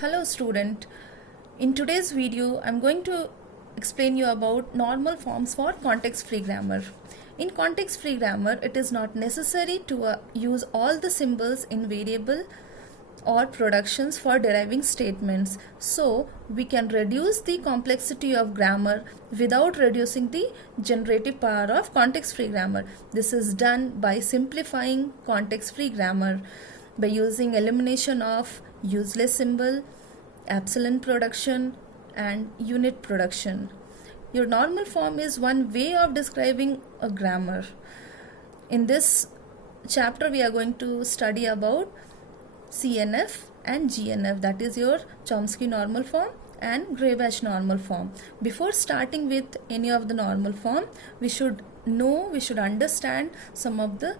Hello student, in today's video I'm going to explain you about normal forms for context-free grammar. In context-free grammar, it is not necessary to use all the symbols in variable or productions for deriving statements. So we can reduce the complexity of grammar without reducing the generative power of context-free grammar. This is done by simplifying context-free grammar by using elimination of useless symbol, epsilon production and unit production. Your normal form is one way of describing a grammar. In this chapter we are going to study about CNF and GNF, that is your Chomsky normal form and Gray-Batch normal form. Before starting with any of the normal form, we should understand some of the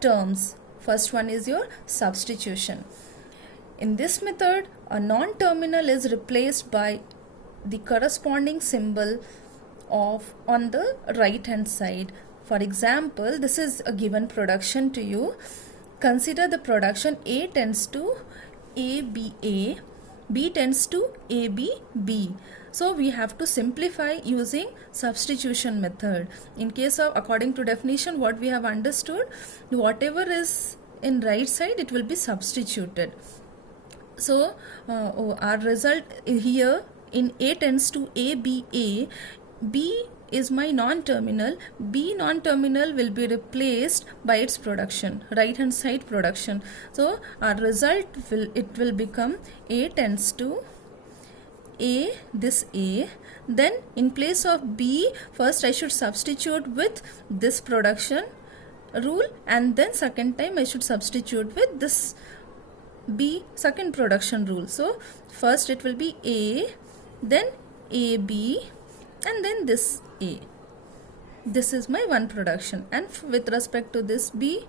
terms. First one is your substitution. In this method, a non-terminal is replaced by the corresponding symbol on the right hand side. For example, this is a given production to you. Consider the production A tends to ABA, B tends to ABB. So we have to simplify using substitution method. In case of, according to definition, what we have understood, whatever is in right side, it will be substituted. So our result here in A tends to ABA, B is my non-terminal, B non-terminal will be replaced by its production, right hand side production. So our result will become A tends to A, this A, then in place of B, first I should substitute with this production rule, and then second time I should substitute with this B, second production rule. So first it will be A, then AB, and then this A. This is my one production, and with respect to this B,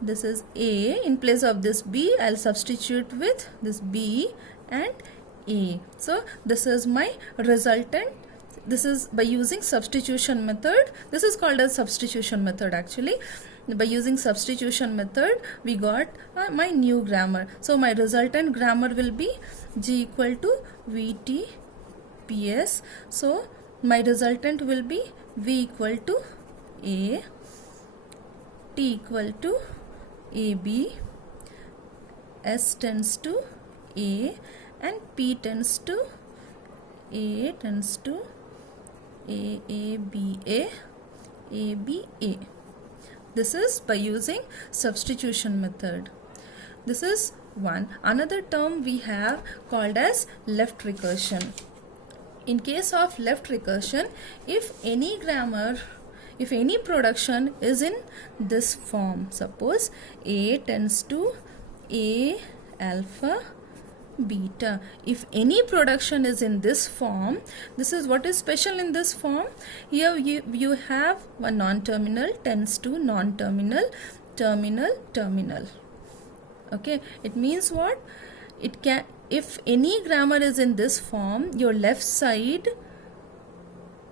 this is A. In place of this B, I'll substitute with this B and A. So this is my resultant. This is by using substitution method. This is called as substitution method actually. By using substitution method, we got my new grammar. So my resultant grammar will be G equal to VT PS. So my resultant will be V equal to A, T equal to AB, S tends to A, and P tends to A tends to AABA, ABA. This is by using substitution method. This is one. Another term we have called as left recursion. In case of left recursion, if any production is in this form, suppose A tends to A alpha beta. If any production is in this form, this is what is special in this form. Here you have one non-terminal tends to non-terminal, terminal, terminal. Okay, it means what? It can, if any grammar is in this form, your left side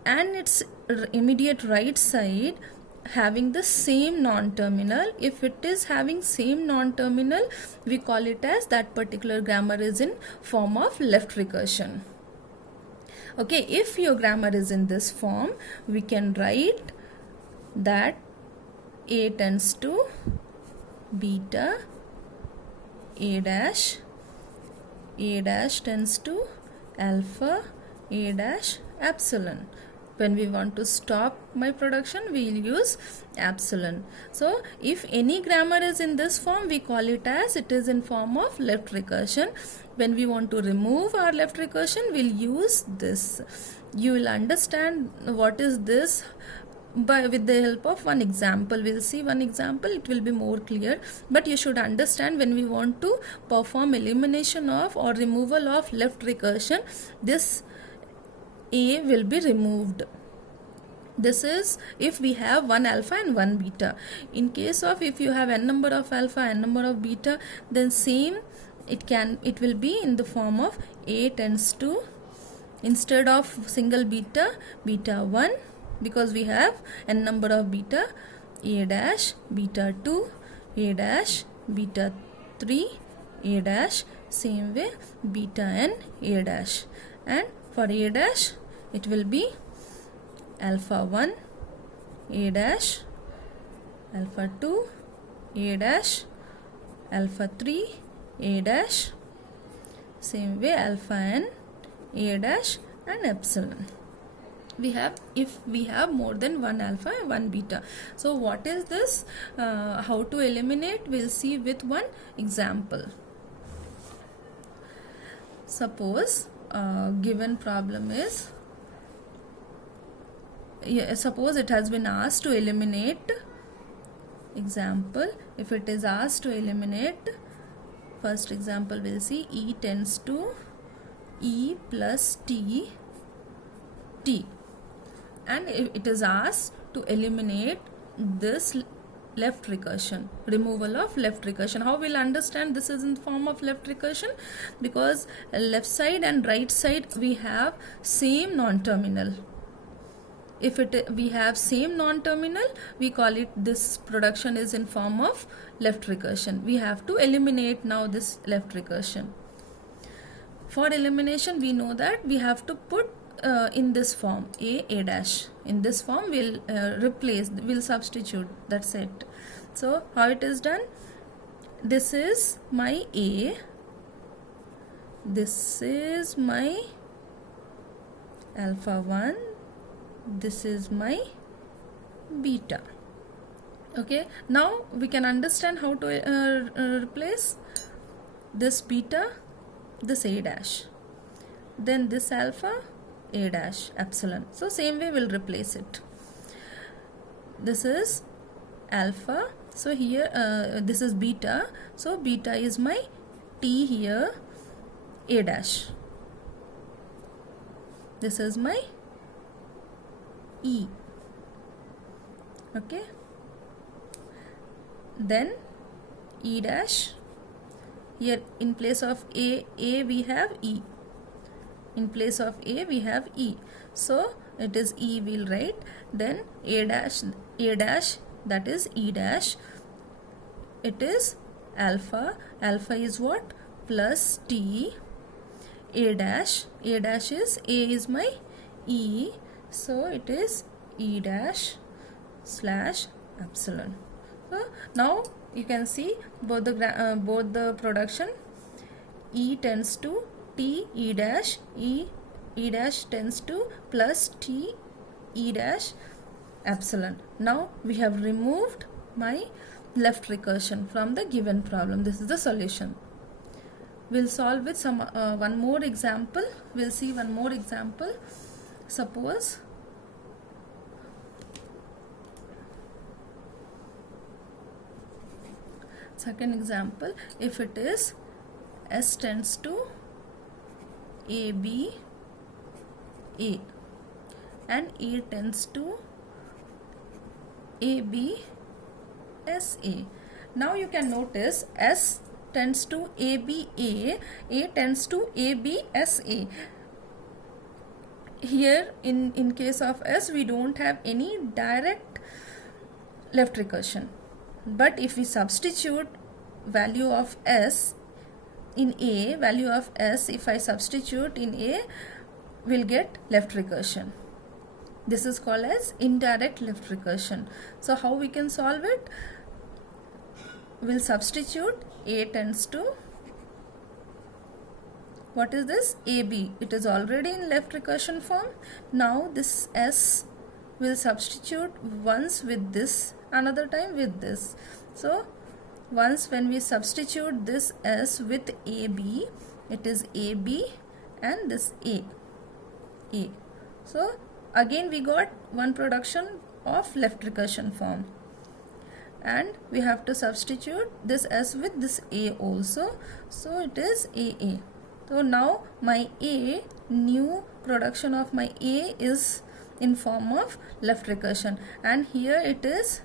and its immediate right side having the same non-terminal. If it is having same non-terminal, we call it as that particular grammar is in form of left recursion. Okay, if your grammar is in this form, we can write that A tends to beta, A dash tends to alpha, A dash epsilon. When we want to stop my production, we will use epsilon. So if any grammar is in this form, we call it as it is in form of left recursion. When we want to remove our left recursion, we'll use this. You will understand what is this with the help of one example. We'll see one example, it will be more clear. But you should understand, when we want to perform elimination of or removal of left recursion, this A will be removed. This is if we have one alpha and one beta. In case of if you have n number of alpha and number of beta, then same it will be in the form of A tends to, instead of single beta, beta 1, because we have n number of beta, A dash beta 2, A dash beta 3, A dash Same way beta and A dash, and for A dash it will be alpha 1 A dash, alpha 2 A dash, alpha 3 A dash, same way alpha n A dash and epsilon. We have, if we have more than one alpha and one beta. So what is this? How to eliminate? We'll see with one example. Suppose given problem is, suppose it has been asked to eliminate. Example, if it is asked to eliminate, first example we'll see E tends to E plus T, and it is asked to eliminate this left recursion, removal of left recursion. How we'll understand this is in the form of left recursion? Because left side and right side we have same non-terminal. If we have same non-terminal, we call it, this production is in form of left recursion. We have to eliminate now this left recursion. For elimination, we know that we have to put in this form A dash. In this form we'll replace, we'll substitute, that's it. So how it is done? This is my A, this is my alpha 1, this is my beta. Okay, now we can understand how to replace this beta, this A dash, then this alpha A dash, epsilon. So same way we'll replace it. This is alpha, so here this is beta, so beta is my T here, A dash. This is my E. Okay, then E dash, here in place of A we have E, in place of A we have E, so it is E we'll write, then A dash, that is E dash, it is alpha is what? Plus T, A dash is my E, so it is E dash slash epsilon. So now you can see both the production, E tends to T E dash, E dash tends to plus T E dash epsilon. Now we have removed my left recursion from the given problem. This is the solution. We'll solve with some one more example. We'll see one more example. Suppose second example, if it is S tends to A B A and A tends to A B S A. Now you can notice S tends to A B A tends to A B S A. Here in case of S we don't have any direct left recursion, but if we substitute value of S in A, value of S, if I substitute in A, we'll get left recursion. This is called as indirect left recursion. So how we can solve it? We'll substitute A tends to, what is this? AB. It is already in left recursion form. Now this S will substitute once with this, another time with this. So once when we substitute this S with AB, it is AB and this A. So again we got one production of left recursion form, and we have to substitute this S with this A also, so it is AA. So now my A, new production of my A is in form of left recursion, and here it is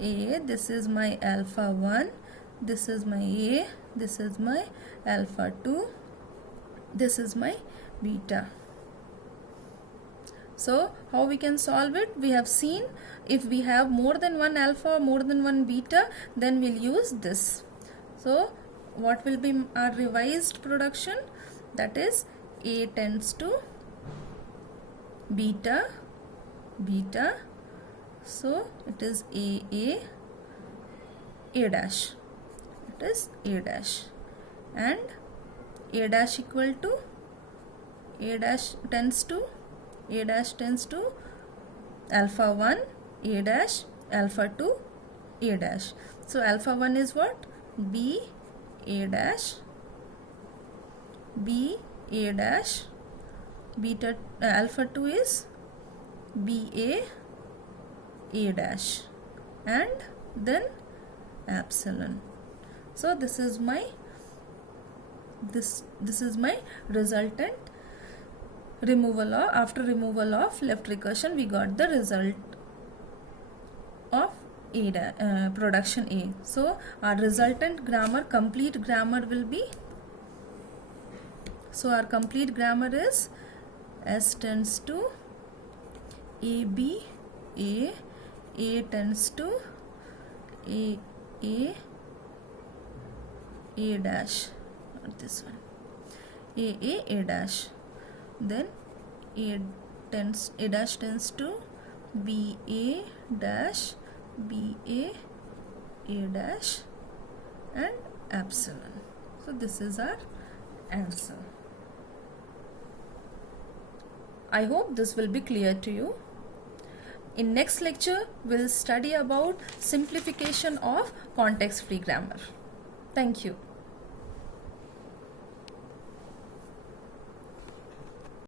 A, this is my alpha 1, this is my A, this is my alpha 2, this is my beta. So how we can solve it? We have seen if we have more than one alpha or more than one beta, then we'll use this. So what will be our revised production? That is A tends to beta, beta. So it is A dash. It is A dash. And A dash equal to A dash tends to alpha 1 A dash, alpha 2 A dash. So alpha 1 is what? B A dash, B A dash, beta alpha 2 is B A dash, and then epsilon. So this is my resultant removal of, after removal of left recursion, we got the result of production A. So our resultant grammar, complete grammar will be, so our complete grammar is S tends to A B A tends to A dash, not this one, A dash, then A dash tends to B A dash, B A dash, and epsilon. So this is our answer. I hope this will be clear to you. In next lecture, we'll study about simplification of context-free grammar. Thank you.